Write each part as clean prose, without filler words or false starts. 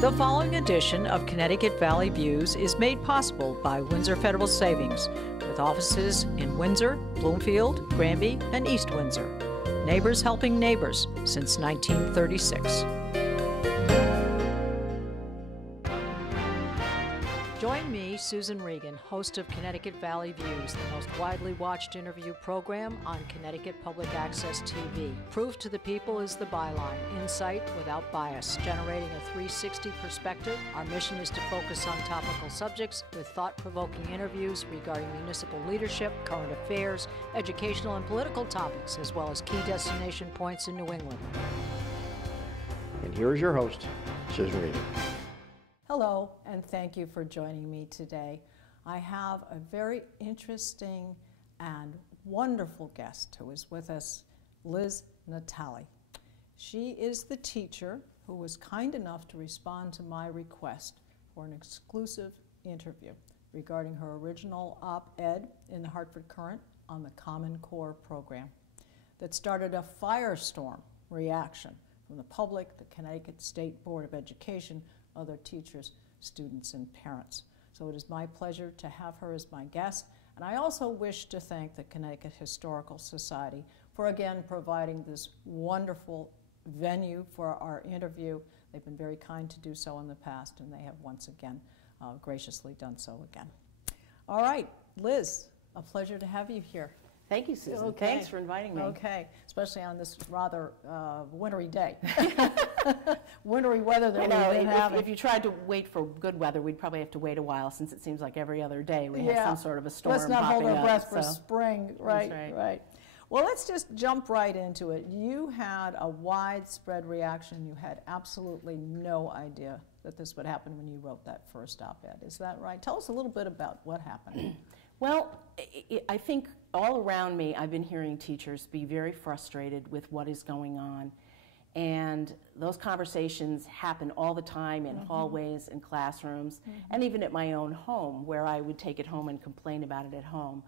The following edition of Connecticut Valley Views is made possible by Windsor Federal Savings, with offices in Windsor, Bloomfield, Granby, and East Windsor. Neighbors helping neighbors since 1936. Join me, Susan Regan, host of Connecticut Valley Views, the most widely watched interview program on Connecticut Public Access TV. Proof to the people is the byline, insight without bias, generating a 360 perspective. Our mission is to focus on topical subjects with thought-provoking interviews regarding municipal leadership, current affairs, educational and political topics, as well as key destination points in New England. And here is your host, Susan Regan. Hello, and thank you for joining me today. I have a very interesting and wonderful guest who is with us, Liz Natale. She is the teacher who was kind enough to respond to my request for an exclusive interview regarding her original op-ed in the Hartford Courant on the Common Core program that started a firestorm reaction from the public, the Connecticut State Board of Education, other teachers, students, and parents. So it is my pleasure to have her as my guest, and I also wish to thank the Connecticut Historical Society for again providing this wonderful venue for our interview. They've been very kind to do so in the past, and they have once again graciously done so again. All right, Liz, a pleasure to have you here. Thank you, Susan. Okay. Thanks for inviting me. Okay, especially on this rather wintry day. Wintry weather that we've been having. If you tried to wait for good weather, we'd probably have to wait a while, since it seems like every other day we have some sort of a storm popping up. Let's not hold our breath for so. spring. Right, right. Well, let's just jump right into it. You had a widespread reaction. You had absolutely no idea that this would happen when you wrote that first op-ed. Is that right? Tell us a little bit about what happened. Well, I think all around me I've been hearing teachers be very frustrated with what is going on. And those conversations happen all the time in hallways and classrooms, and even at my own home, where I would take it home and complain about it at home.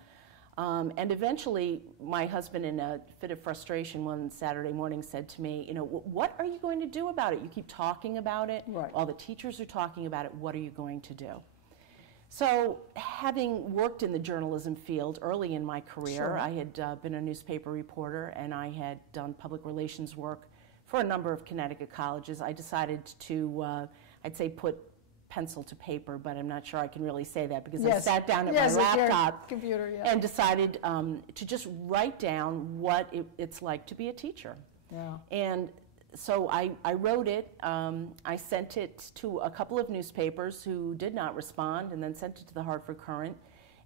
And eventually, my husband, in a fit of frustration one Saturday morning, said to me, you know, what are you going to do about it? You keep talking about it. Right. All the teachers are talking about it. What are you going to do? So, having worked in the journalism field early in my career, I had been a newspaper reporter, and I had done public relations work for a number of Connecticut colleges. I decided to, I'd say, put pencil to paper, but I'm not sure I can really say that, because I sat down at my laptop computer, and decided to just write down what it's like to be a teacher. Yeah. And so I wrote it. I sent it to a couple of newspapers who did not respond, and then sent it to the Hartford Courant,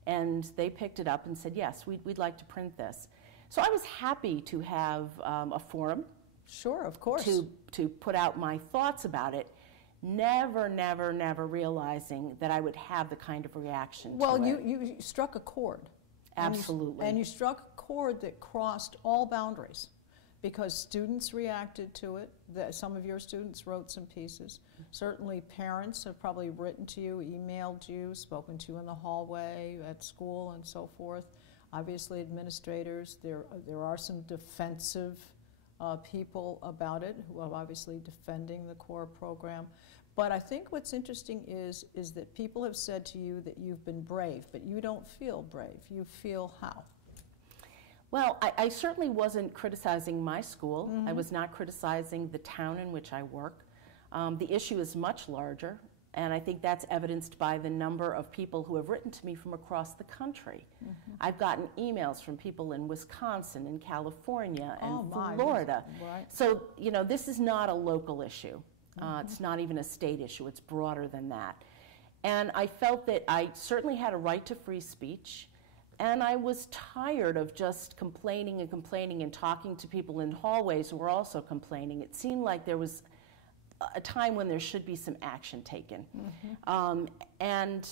and they picked it up and said, yes, we'd like to print this. So I was happy to have a forum. Sure, of course. To put out my thoughts about it, never realizing that I would have the kind of reaction to it. Well, you struck a chord. Absolutely. And you struck a chord that crossed all boundaries, because students reacted to it. Some of your students wrote some pieces. Certainly parents have probably written to you, emailed you, spoken to you in the hallway, at school, and so forth. Obviously administrators, there are some defensive people about it who are obviously defending the core program. But I think what's interesting is that people have said to you that you've been brave, but you don't feel brave. You feel how? Well, I certainly wasn't criticizing my school. I was not criticizing the town in which I work. The issue is much larger, and I think that's evidenced by the number of people who have written to me from across the country. I've gotten emails from people in Wisconsin, and California, and Florida. Right. So, you know, this is not a local issue. It's not even a state issue. It's broader than that. And I felt that I certainly had a right to free speech. And I was tired of just complaining and talking to people in hallways who were also complaining. It seemed like there was a time when there should be some action taken. And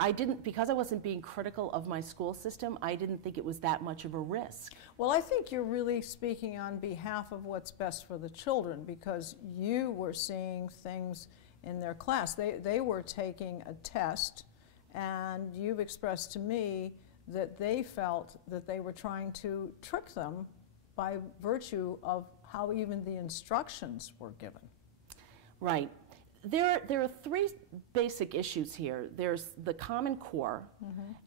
I didn't, because I wasn't being critical of my school system, I didn't think it was that much of a risk. Well, I think you're really speaking on behalf of what's best for the children, because you were seeing things in their class. They were taking a test, and you've expressed to me that they felt that they were trying to trick them by virtue of how even the instructions were given. Right. There are three basic issues here. There's the Common Core,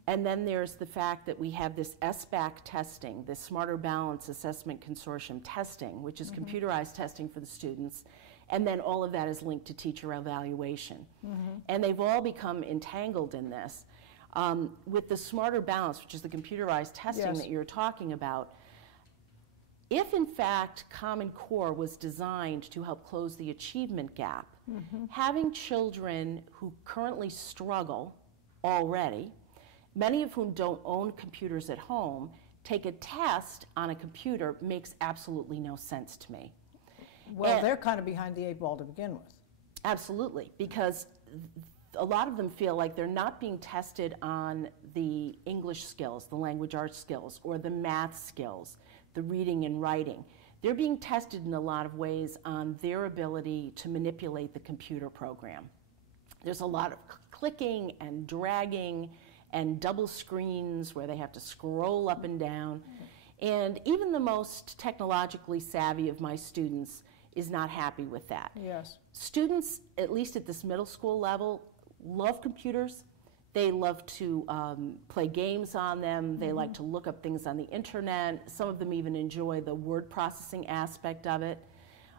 and then there's the fact that we have this Sbac testing, this Smarter Balance Assessment Consortium testing, which is computerized testing for the students, and then all of that is linked to teacher evaluation. And they've all become entangled in this. With the Smarter Balance, which is the computerized testing that you're talking about, if in fact Common Core was designed to help close the achievement gap, having children who currently struggle already, many of whom don't own computers at home, take a test on a computer makes absolutely no sense to me. Well, they're kind of behind the 8 ball to begin with. Absolutely, because a lot of them feel like they're not being tested on the English skills, the language arts skills, or the math skills, the reading and writing. They're being tested in a lot of ways on their ability to manipulate the computer program. There's a lot of clicking and dragging and double screens where they have to scroll up and down. And even the most technologically savvy of my students is not happy with that. Yes. Students, at least at this middle school level, love computers. They love to play games on them. They like to look up things on the internet. Some of them even enjoy the word processing aspect of it.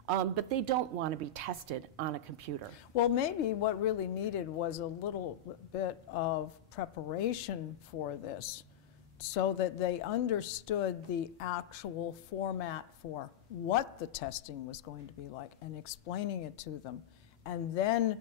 But they don't want to be tested on a computer. Well, maybe what really needed was a little bit of preparation for this so that they understood the actual format for what the testing was going to be like and explaining it to them, and then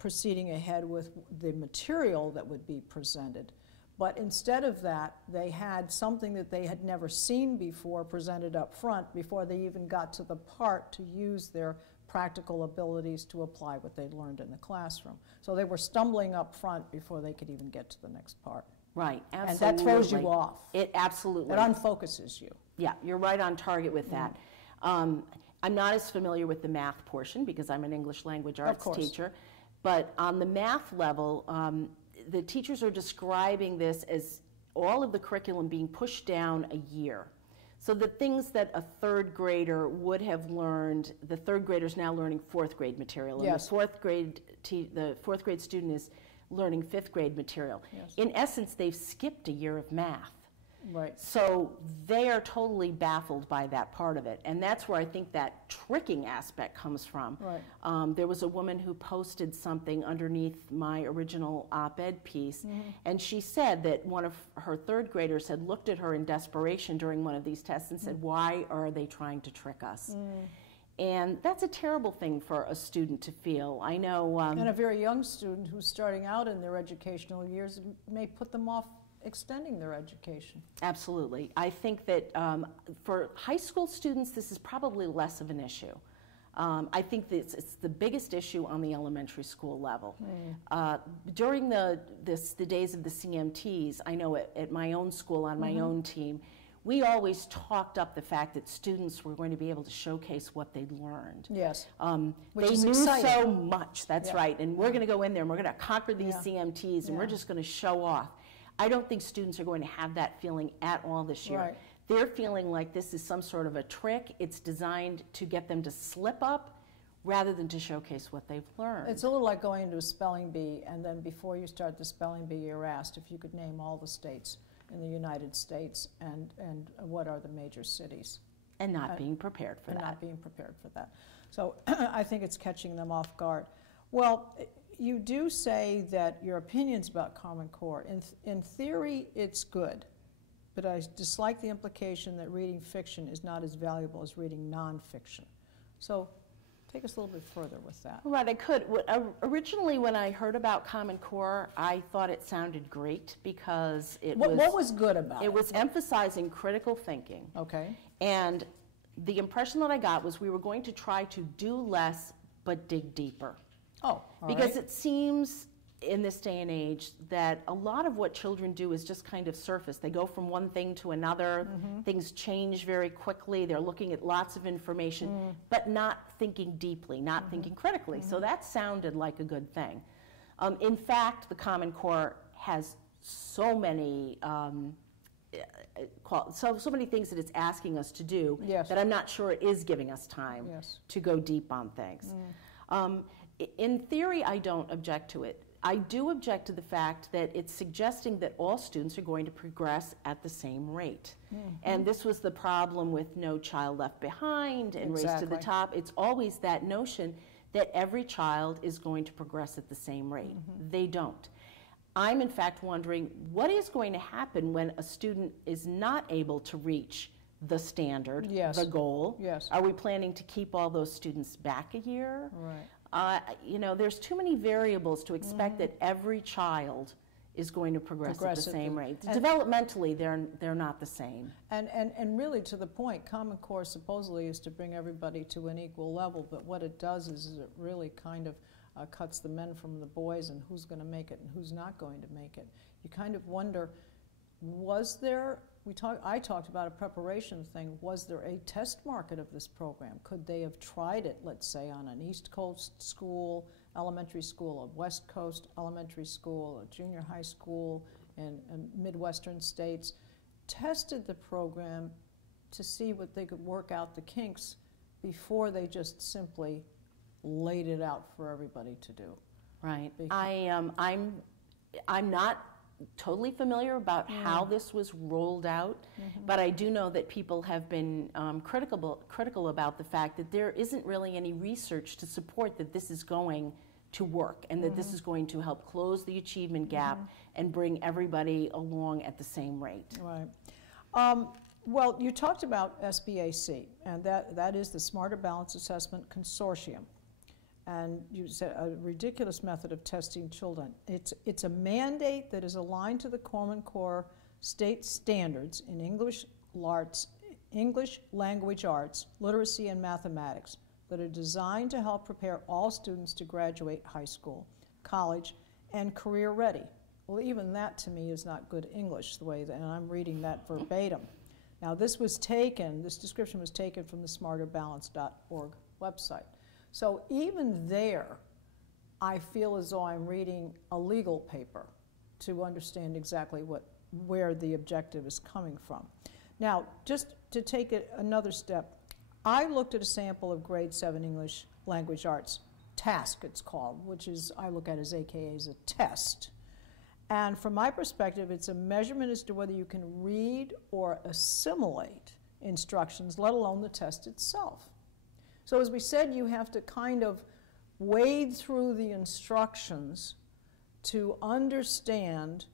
proceeding ahead with the material that would be presented. But instead of that, they had something that they had never seen before presented up front before they even got to the part to use their practical abilities to apply what they'd learned in the classroom. So they were stumbling up front before they could even get to the next part. Right, absolutely. And that throws you off. It absolutely. It unfocuses you. Yeah, you're right on target with that. I'm not as familiar with the math portion because I'm an English language arts teacher. But on the math level, the teachers are describing this as all of the curriculum being pushed down a year. So the things that a third grader would have learned, the third grader's now learning fourth grade material. And the fourth grade student is learning fifth grade material. In essence, they've skipped a year of math. Right. So they are totally baffled by that part of it. And that's where I think that tricking aspect comes from. Right. There was a woman who posted something underneath my original op-ed piece, and she said that one of her third graders had looked at her in desperation during one of these tests and said, "Why are they trying to trick us?" And that's a terrible thing for a student to feel. I know. And a very young student who's starting out in their educational years may put them off extending their education. Absolutely. I think that for high school students, this is probably less of an issue. I think that it's the biggest issue on the elementary school level. During the days of the CMTs, I know at my own school, on my own team, we always talked up the fact that students were going to be able to showcase what they'd learned. Yes. They knew so much, that's right, and we're going to go in there and we're going to conquer these CMTs and we're just going to show off. I don't think students are going to have that feeling at all this year. Right. They're feeling like this is some sort of a trick. It's designed to get them to slip up rather than to showcase what they've learned. It's a little like going into a spelling bee, and then before you start the spelling bee, you're asked if you could name all the states in the United States and what are the major cities. And not being prepared for that. Not being prepared for that. So I think it's catching them off guard. Well, you do say that your opinions about Common Core, in theory, it's good, but I dislike the implication that reading fiction is not as valuable as reading nonfiction. So take us a little bit further with that. Right, I could. Originally, when I heard about Common Core, I thought it sounded great because what was good about it? It was emphasizing critical thinking. Okay. And the impression that I got was we were going to try to do less but dig deeper. Oh, because it seems in this day and age that a lot of what children do is just kind of surface. They go from one thing to another. Things change very quickly. They're looking at lots of information, but not thinking deeply, not thinking critically. So that sounded like a good thing. In fact, the Common Core has so many so many things that it's asking us to do that I'm not sure it is giving us time to go deep on things. In theory, I don't object to it. I do object to the fact that it's suggesting that all students are going to progress at the same rate. And this was the problem with No Child Left Behind and Race to the Top. It's always that notion that every child is going to progress at the same rate. They don't. I'm in fact wondering what is going to happen when a student is not able to reach the standard, the goal. Are we planning to keep all those students back a year? You know, there's too many variables to expect that every child is going to progress at the same rate. Developmentally, they're not the same. And really, to the point, Common Core supposedly is to bring everybody to an equal level, but what it does is it really kind of cuts the men from the boys and who's going to make it and who's not going to make it. You kind of wonder, was there, I talked about a preparation thing, was there a test market of this program? Could they have tried it, let's say, on an East Coast school, elementary school, a West Coast elementary school, a junior high school in Midwestern states, tested the program to see what they could work out the kinks before they just simply laid it out for everybody to do? Right. I'm not totally familiar about how this was rolled out, but I do know that people have been critical about the fact that there isn't really any research to support that this is going to work and that this is going to help close the achievement gap and bring everybody along at the same rate. Right. Well, you talked about Sbac, and that is the Smarter Balance Assessment Consortium. And you said a ridiculous method of testing children. It's a mandate that is aligned to the Common Core state standards in English language arts, literacy, and mathematics that are designed to help prepare all students to graduate high school, college, and career ready. Well, even that to me is not good English, the way that, and I'm reading that verbatim. Now, this description was taken from the smarterbalance.org website. So even there, I feel as though I'm reading a legal paper to understand exactly where the objective is coming from. Now, just to take it another step, I looked at a sample of grade 7 English language arts task, it's called, which is I look at as AKA as a test. And from my perspective, it's a measurement as to whether you can read or assimilate instructions, let alone the test itself. So as we said, you have to kind of wade through the instructions to understand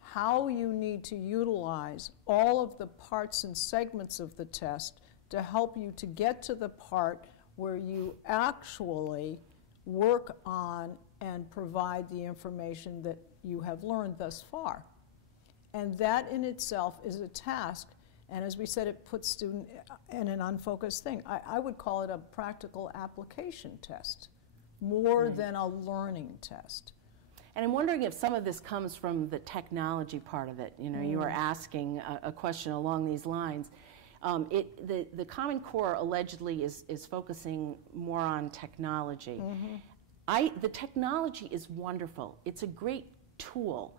how you need to utilize all of the parts and segments of the test to help you to get to the part where you actually work on and provide the information that you have learned thus far. And that in itself is a task. And as we said, it puts student in an unfocused thing. I would call it a practical application test more than a learning test. And I'm wondering if some of this comes from the technology part of it. You know, you were asking a question along these lines. The Common Core allegedly is focusing more on technology. The technology is wonderful. It's a great tool.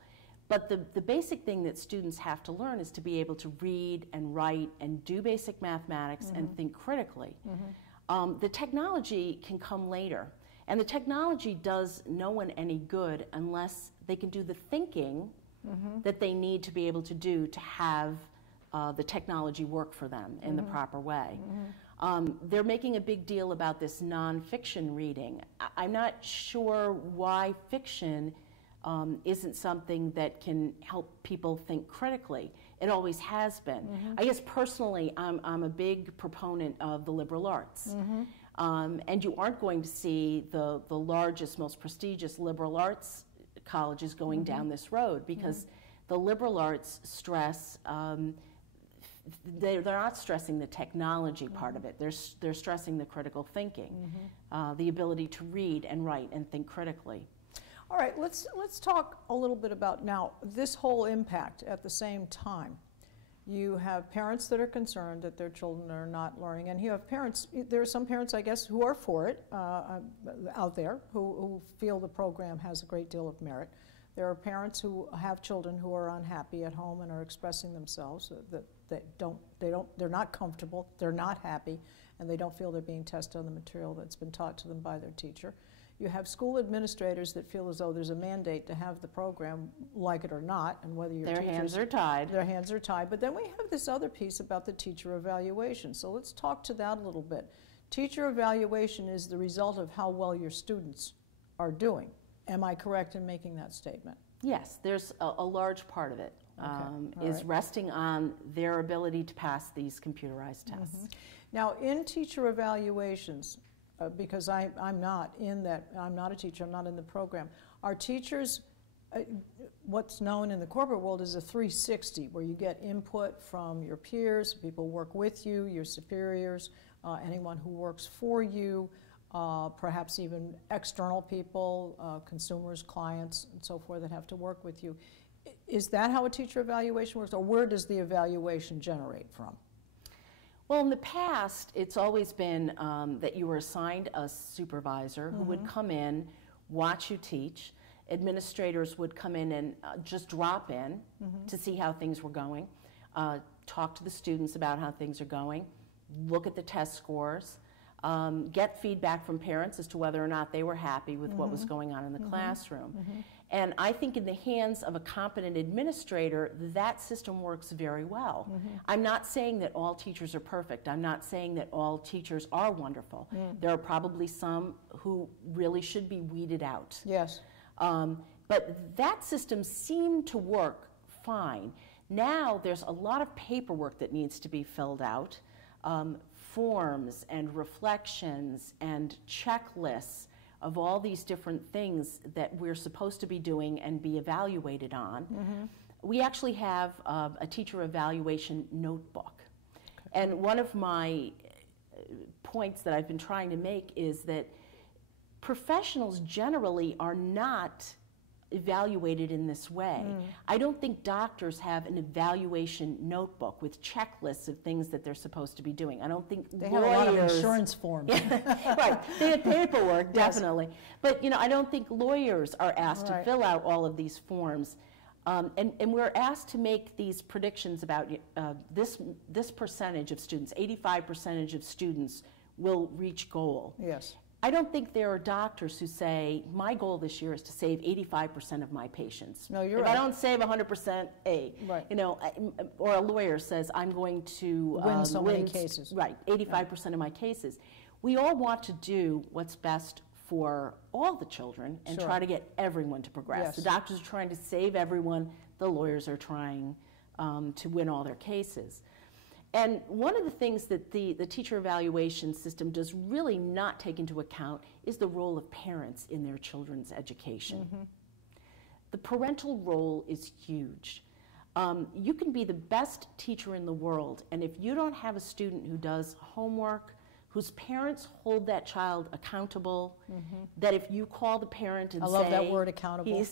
But the basic thing that students have to learn is to be able to read and write and do basic mathematics and think critically. The technology can come later. And the technology does no one any good unless they can do the thinking that they need to be able to do to have the technology work for them in the proper way. They're making a big deal about this nonfiction reading. I'm not sure why fiction isn't something that can help people think critically. It always has been. I guess personally, I'm a big proponent of the liberal arts. And you aren't going to see the largest, most prestigious liberal arts colleges going down this road because the liberal arts stress, they're not stressing the technology part of it. They're stressing the critical thinking, the ability to read and write and think critically. All right, let's talk a little bit about now this whole impact at the same time. You have parents that are concerned that their children are not learning, and you have parents, there are some parents, I guess, who are for it out there, who feel the program has a great deal of merit. There are parents who have children who are unhappy at home and are expressing themselves, that they're not comfortable, they're not happy, and they don't feel they're being tested on the material that's been taught to them by their teacher. You have school administrators that feel as though there's a mandate to have the program, like it or not, and whether your Their hands are tied. Their hands are tied. But then we have this other piece about the teacher evaluation. So let's talk to that a little bit. Teacher evaluation is the result of how well your students are doing. Am I correct in making that statement? Yes, there's a large part of it is right. resting on their ability to pass these computerized tests. Mm-hmm. Now, in teacher evaluations, because I'm not in that, I'm not a teacher, I'm not in the program, are teachers, what's known in the corporate world is a 360, where you get input from your peers, people work with you, your superiors, anyone who works for you, perhaps even external people, consumers, clients, and so forth that have to work with you. Is that how a teacher evaluation works, or where does the evaluation generate from? Well, in the past, it's always been that you were assigned a supervisor who would come in, watch you teach. Administrators would come in and just drop in to see how things were going, talk to the students about how things are going, look at the test scores, get feedback from parents as to whether or not they were happy with what was going on in the classroom. And I think in the hands of a competent administrator, that system works very well. I'm not saying that all teachers are perfect. I'm not saying that all teachers are wonderful. There are probably some who really should be weeded out. Yes. But that system seemed to work fine. Now there's a lot of paperwork that needs to be filled out, forms and reflections and checklists of all these different things that we're supposed to be doing and be evaluated on. We actually have a teacher evaluation notebook. And one of my points that I've been trying to make is that professionals generally are not evaluated in this way. I don't think doctors have an evaluation notebook with checklists of things that they're supposed to be doing. I don't think they have a lot of insurance forms. Right, they have paperwork, definitely. Yes. But I don't think lawyers are asked to fill out all of these forms. And we're asked to make these predictions about this percentage of students, 85% of students will reach goal. Yes. I don't think there are doctors who say, my goal this year is to save 85% of my patients. No, you're right. If I don't save 100%, or a lawyer says, I'm going to win so many cases. Right, 85% of my cases. We all want to do what's best for all the children and try to get everyone to progress. Yes. The doctors are trying to save everyone. The lawyers are trying to win all their cases. And one of the things that the teacher evaluation system does really not take into account is the role of parents in their children's education. The parental role is huge. You can be the best teacher in the world, and if you don't have a student who does homework, whose parents hold that child accountable, that if you call the parent and say, I love that word, accountable,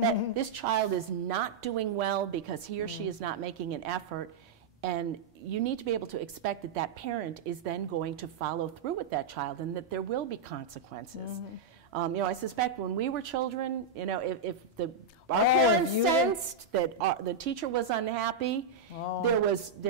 that this child is not doing well because he or she is not making an effort, and you need to be able to expect that that parent is then going to follow through with that child and that there will be consequences. I suspect when we were children, if our parents sensed that the teacher was unhappy, there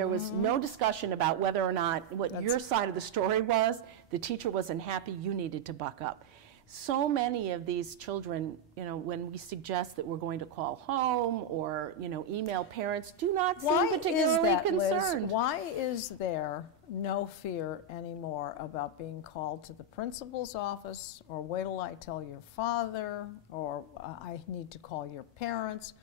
was no discussion about whether or not what your side of the story was. The teacher was unhappy, you needed to buck up. So many of these children, when we suggest that we're going to call home or, email parents, do not seem particularly concerned. Liz, why is there no fear anymore about being called to the principal's office, or wait till I tell your father, or I need to call your parents?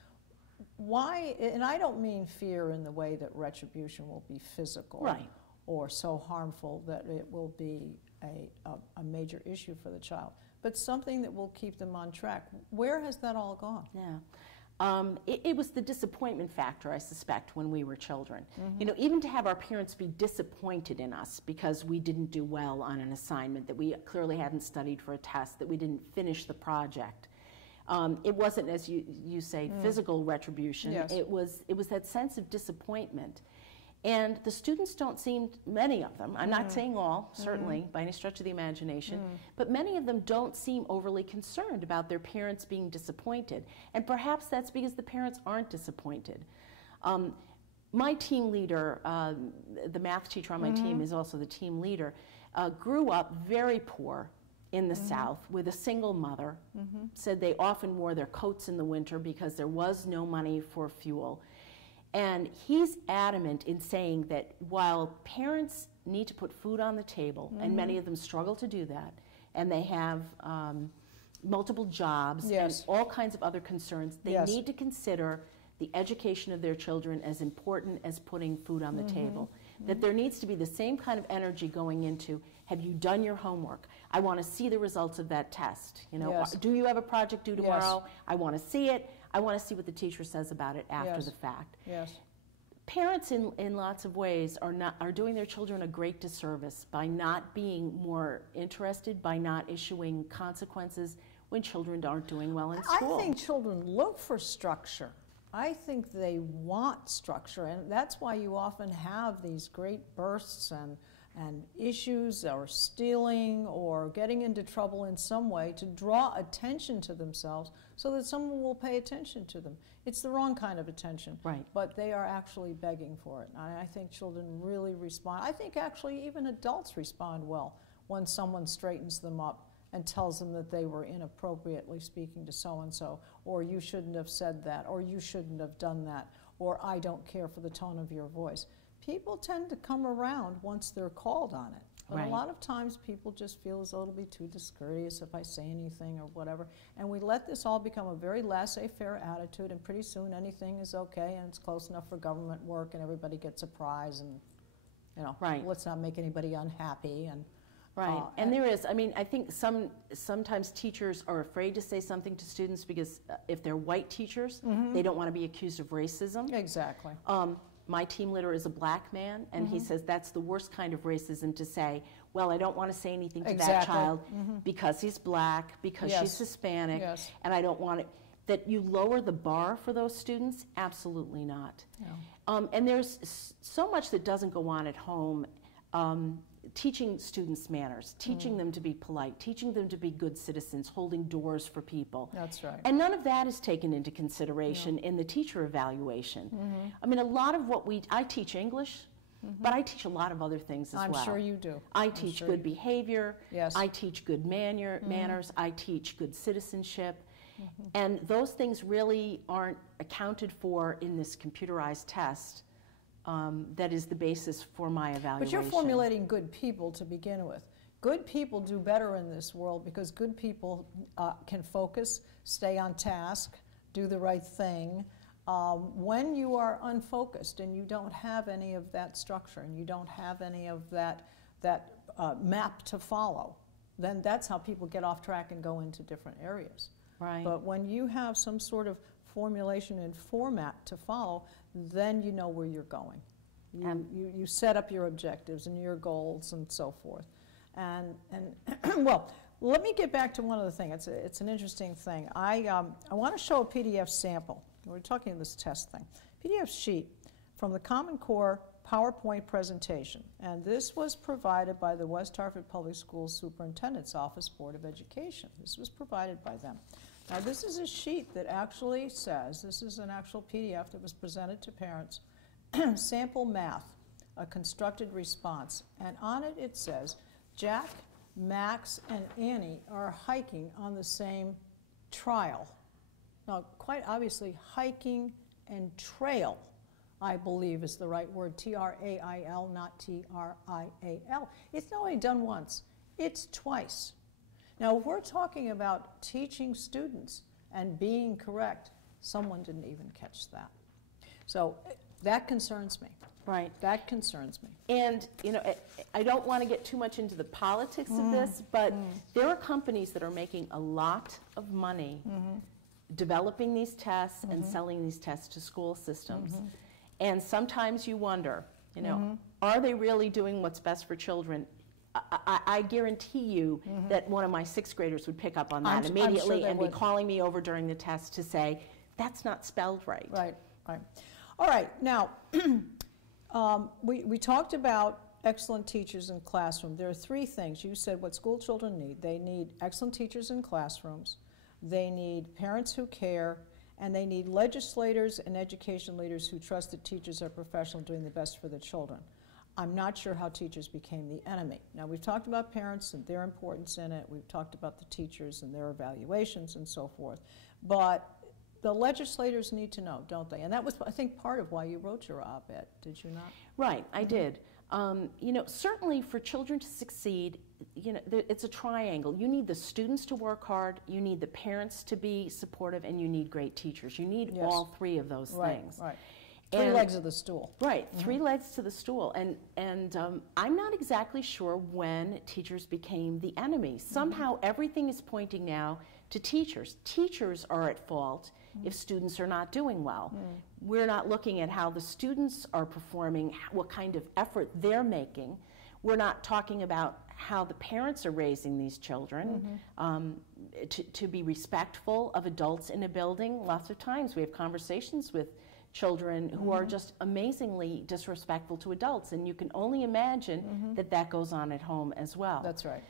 Why, and I don't mean fear in the way that retribution will be physical or so harmful that it will be a major issue for the child, but something that will keep them on track. Where has that all gone? It was the disappointment factor, I suspect, when we were children. Even to have our parents be disappointed in us because we didn't do well on an assignment, that we clearly hadn't studied for a test, that we didn't finish the project. It wasn't, as you say, physical retribution. Yes. It was that sense of disappointment. And the students don't seem, many of them, I'm not saying all, certainly, by any stretch of the imagination, but many of them don't seem overly concerned about their parents being disappointed. And perhaps that's because the parents aren't disappointed. My team leader, the math teacher on my team is also the team leader, grew up very poor in the South with a single mother, said they often wore their coats in the winter because there was no money for fuel. And he's adamant in saying that while parents need to put food on the table, and many of them struggle to do that, and they have multiple jobs and all kinds of other concerns, they need to consider the education of their children as important as putting food on the table. That there needs to be the same kind of energy going into, have you done your homework? I want to see the results of that test. You know, do you have a project due tomorrow? I want to see it. I want to see what the teacher says about it after the fact. Parents in lots of ways are doing their children a great disservice by not being more interested, by not issuing consequences when children aren't doing well in school. I think children look for structure. I think they want structure, and that's why you often have these great bursts and issues, or stealing or getting into trouble in some way to draw attention to themselves so that someone will pay attention to them. It's the wrong kind of attention, but they are actually begging for it. I think children really respond. I think actually even adults respond well when someone straightens them up and tells them that they were inappropriately speaking to so-and-so, or you shouldn't have said that, or you shouldn't have done that, or I don't care for the tone of your voice. People tend to come around once they're called on it. But a lot of times people just feel as though it'll be too discourteous if I say anything or whatever. And we let this all become a very laissez-faire attitude, and pretty soon anything is okay and it's close enough for government work and everybody gets a prize, and you know, let's not make anybody unhappy. And and there is, I mean, I think sometimes teachers are afraid to say something to students because if they're white teachers, they don't want to be accused of racism. Exactly. My team leader is a black man, and he says that's the worst kind of racism to say, well, I don't want to say anything to that child because he's black, because she's Hispanic, and I don't want it. That you lower the bar for those students? Absolutely not. And there's so much that doesn't go on at home. Teaching students manners, teaching them to be polite, teaching them to be good citizens, holding doors for people. That's right. And none of that is taken into consideration in the teacher evaluation. I mean, a lot of what I teach English, but I teach a lot of other things as well. I'm sure you do. I teach good behavior. I teach good manners. I teach good citizenship. And those things really aren't accounted for in this computerized test. That is the basis for my evaluation. But you're formulating good people to begin with. Good people do better in this world because good people can focus, stay on task, do the right thing. When you are unfocused and you don't have any of that structure and you don't have any of that map to follow, then that's how people get off track and go into different areas. But when you have some sort of formulation and format to follow, then you know where you're going. You set up your objectives and your goals and so forth. And well, let me get back to one other thing. It's an interesting thing. I want to show a PDF sample. We're talking this test thing. PDF sheet from the Common Core PowerPoint presentation. And this was provided by the West Hartford Public Schools Superintendent's Office Board of Education. This was provided by them. Now, this is a sheet that actually says, this is an actual PDF that was presented to parents, sample math, a constructed response. And on it, it says, Jack, Max, and Annie are hiking on the same trail. Now, quite obviously, hiking and trail, I believe, is the right word, T-R-A-I-L, not T-R-I-A-L. It's not only done once, it's twice. Now, if we're talking about teaching students and being correct, someone didn't even catch that. So that concerns me. That concerns me. And, you know, I don't want to get too much into the politics of this, but there are companies that are making a lot of money developing these tests and selling these tests to school systems. And sometimes you wonder, you know, are they really doing what's best for children? I guarantee you that one of my sixth graders would pick up on that immediately and be calling me over during the test to say, that's not spelled right. Right. All right, now, we talked about excellent teachers in classroom. There are three things. You said what school children need. They need excellent teachers in classrooms, they need parents who care, and they need legislators and education leaders who trust that teachers are professional doing the best for the children. I'm not sure how teachers became the enemy. Now, we've talked about parents and their importance in it. We've talked about the teachers and their evaluations and so forth. But the legislators need to know, don't they? And that was, I think, part of why you wrote your op-ed, did you not? Right, I did. You know, certainly for children to succeed, you know, it's a triangle. You need the students to work hard, you need the parents to be supportive, and you need great teachers. You need all three of those things. Right. Three legs of the stool. Right, three legs to the stool. And I'm not exactly sure when teachers became the enemy. Somehow everything is pointing now to teachers. Teachers are at fault if students are not doing well. We're not looking at how the students are performing, what kind of effort they're making. We're not talking about how the parents are raising these children to be respectful of adults in a building. Lots of times we have conversations with children who are just amazingly disrespectful to adults, and you can only imagine that that goes on at home as well. That's right.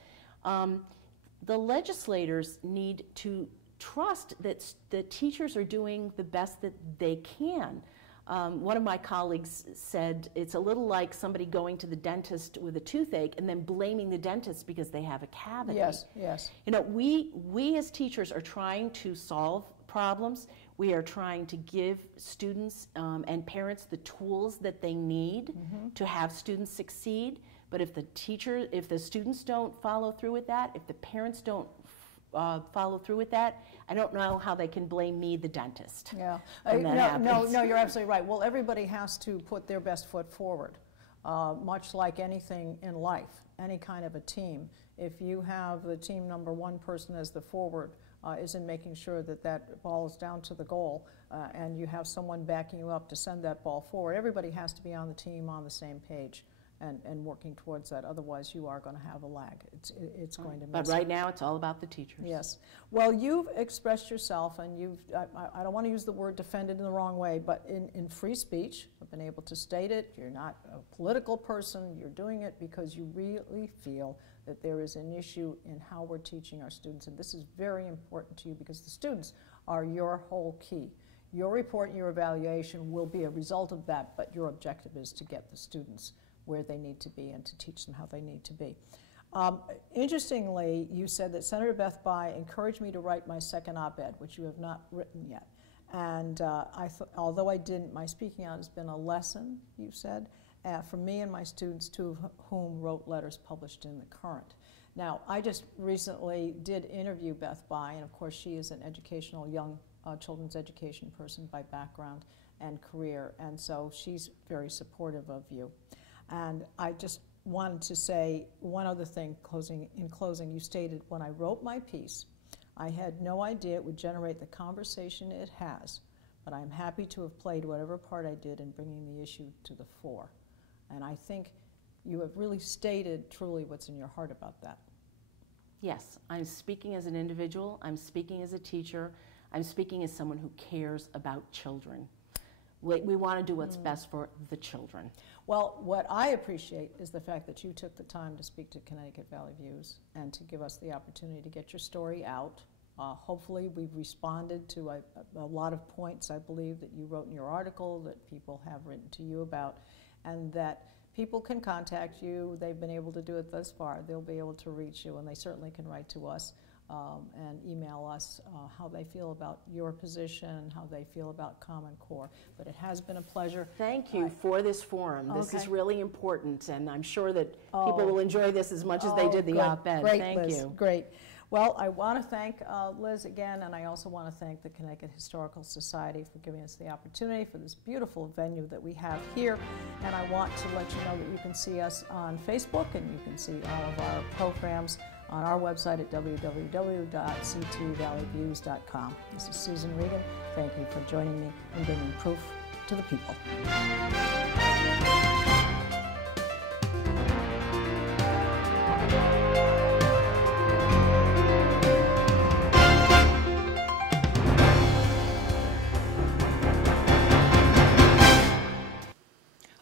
The legislators need to trust that the teachers are doing the best that they can. One of my colleagues said it's a little like somebody going to the dentist with a toothache and then blaming the dentist because they have a cavity. Yes, yes. You know, we as teachers are trying to solve problems. We are trying to give students and parents the tools that they need to have students succeed. But if the students don't follow through with that, if the parents don't follow through with that, I don't know how they can blame me, the dentist. Yeah. No, you're absolutely right. Well, everybody has to put their best foot forward, much like anything in life, any kind of a team. If you have the team number one person as the forward, is in making sure that that ball is down to the goal, and you have someone backing you up to send that ball forward. Everybody has to be on the team on the same page and working towards that. Otherwise, you are going to have a lag. It's going to mess But right now, it's all about the teachers. Yes. Well, you've expressed yourself, and I don't want to use the word defended in the wrong way, but in free speech, I've been able to state it. You're not a political person. You're doing it because you really feel that there is an issue in how we're teaching our students, and this is very important to you because the students are your whole key. Your report and your evaluation will be a result of that, but your objective is to get the students where they need to be and to teach them how they need to be. Interestingly, you said that Senator Beth Bayh encouraged me to write my second op-ed, which you have not written yet. And although I didn't, my speaking out has been a lesson, you said, for me and my students, two of whom wrote letters published in the Current. Now, I just recently did interview Beth Bayh, and of course she is an educational, young children's education person by background and career, and so she's very supportive of you. And I just wanted to say one other thing in closing. You stated, when I wrote my piece, I had no idea it would generate the conversation it has, but I'm happy to have played whatever part I did in bringing the issue to the fore. And I think you have really stated truly what's in your heart about that. Yes, I'm speaking as an individual, I'm speaking as a teacher, I'm speaking as someone who cares about children. We want to do what's best for the children. Well, what I appreciate is the fact that you took the time to speak to Connecticut Valley Views and to give us the opportunity to get your story out. Hopefully we've responded to a lot of points, I believe, that you wrote in your article, that people have written to you about, and that people can contact you. They've been able to do it thus far. They'll be able to reach you, and they certainly can write to us and email us how they feel about your position, how they feel about Common Core. But it has been a pleasure. Thank you for this forum. This is really important, and I'm sure that people will enjoy this as much as they did the op-ed. Great, Thank Liz. you. Great. Well, I want to thank Liz again, and I also want to thank the Connecticut Historical Society for giving us the opportunity for this beautiful venue that we have here. And I want to let you know that you can see us on Facebook, and you can see all of our programs on our website at www.ctvvalleyviews.com. This is Susan Regan. Thank you for joining me in bringing proof to the people.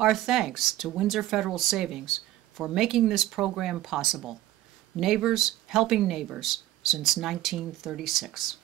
Our thanks to Windsor Federal Savings for making this program possible. Neighbors helping neighbors since 1936.